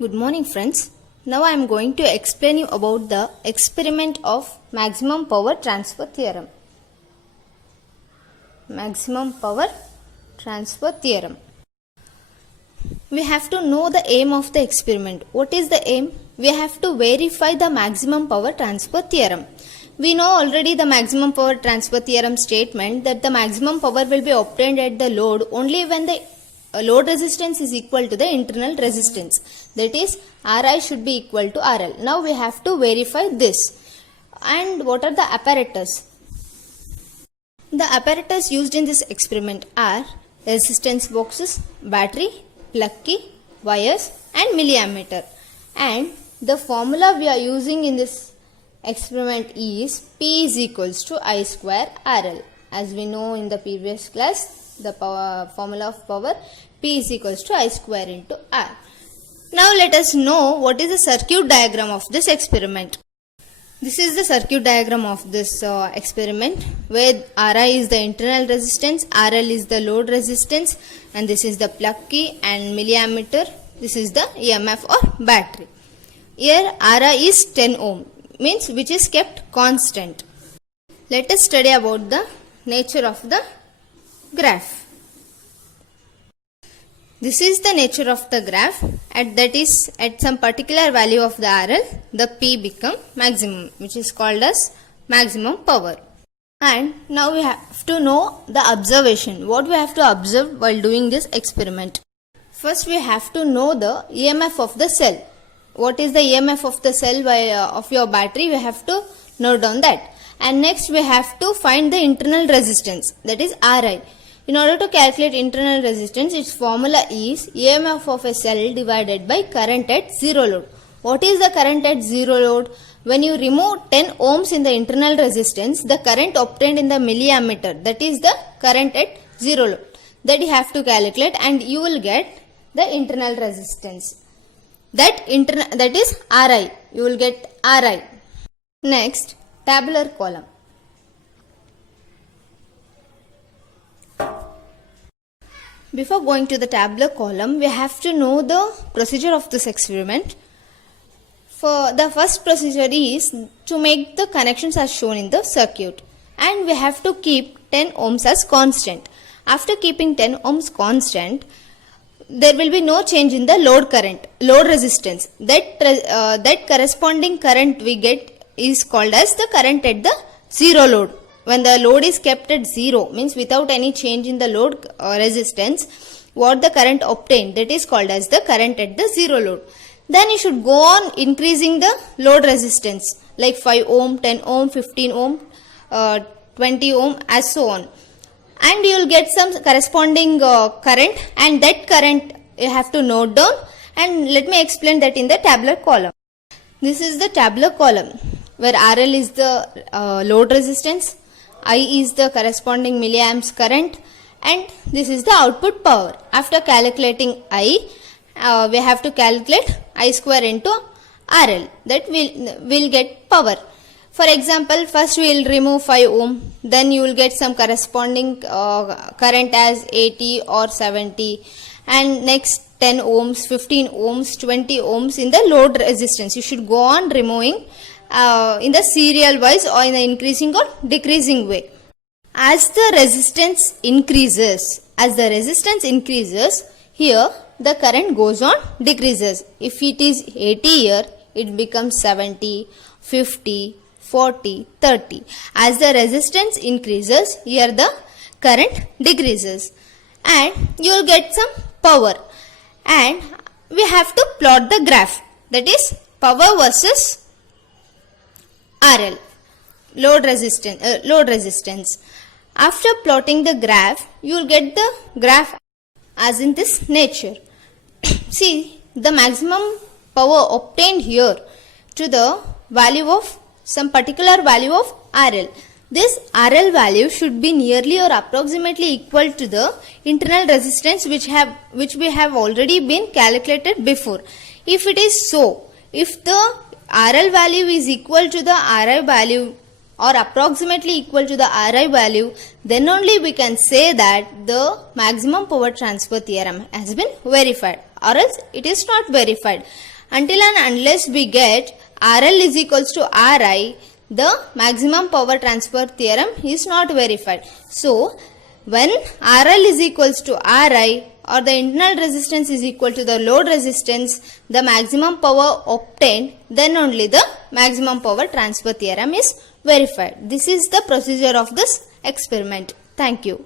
Good morning friends. Now I am going to explain you about the experiment of maximum power transfer theorem. Maximum power transfer theorem. We have to know the aim of the experiment. What is the aim? We have to verify the maximum power transfer theorem. We know already the maximum power transfer theorem statement that the maximum power will be obtained at the load only when the load resistance is equal to the internal resistance. That is, Ri should be equal to RL. Now we have to verify this. And what are the apparatus? The apparatus used in this experiment are resistance boxes, battery, plug key, wires and milliammeter. And the formula we are using in this experiment is P is equals to I square RL. As we know in the previous class, the formula of power P is equals to I square into R. Now let us know what is the circuit diagram of this experiment. This is the circuit diagram of this experiment, where Ri is the internal resistance, RL is the load resistance, and this is the plug key and milliammeter. This is the EMF or battery. Here Ri is 10 ohm, means which is kept constant. Let us study about the nature of the graph. This is the nature of the graph, that is at some particular value of the RL, the P become maximum, which is called as maximum power. And now we have to know the observation, what we have to observe while doing this experiment. First we have to know the EMF of the cell. What is the EMF of the cell of your battery? We have to note down that. And next we have to find the internal resistance, that is Ri. In order to calculate internal resistance, its formula is EMF of a cell divided by current at zero load. What is the current at zero load? When you remove 10 ohms in the internal resistance, the current obtained in the milliammeter, that is the current at zero load, that you have to calculate, and you will get the internal resistance. That is Ri. You will get Ri. Next, tabular column. Before going to the tabular column, we have to know the procedure of this experiment. For the first procedure is to make the connections as shown in the circuit, and we have to keep 10 ohms as constant. After keeping 10 ohms constant, there will be no change in the load current, load resistance. That corresponding current we get is called as the current at the zero load. When the load is kept at zero, means without any change in the load resistance, what the current obtained, that is called as the current at the zero load. Then you should go on increasing the load resistance, like 5 ohm, 10 ohm, 15 ohm, 20 ohm, as so on. And you will get some corresponding current, and that current you have to note down, and let me explain that in the tabular column. This is the tabular column, where RL is the load resistance, I is the corresponding milliamps current, and this is the output power. After calculating I, we have to calculate I square into RL, that will get power. For example, first we will remove 5 ohm, then you will get some corresponding current as 80 or 70, and next 10 ohms, 15 ohms, 20 ohms in the load resistance. You should go on removing in the serial wise or in the increasing or decreasing way. As the resistance increases, here the current goes on decreases. If it is 80 here, it becomes 70, 50, 40, 30. As the resistance increases, here the current decreases, and you will get some power. And we have to plot the graph, that is power versus RL, load resistance. After plotting the graph, you will get the graph as in this nature. See, the maximum power obtained here to the value of some particular value of RL. This RL value should be nearly or approximately equal to the internal resistance which we have already been calculated before. If it is so, if the RL value is equal to the Ri value or approximately equal to the Ri value, then only we can say that the maximum power transfer theorem has been verified, or else it is not verified. Until and unless we get RL is equals to Ri, the maximum power transfer theorem is not verified. So, when RL is equals to Ri or the internal resistance is equal to the load resistance, the maximum power obtained, then only the maximum power transfer theorem is verified. This is the procedure of this experiment. Thank you.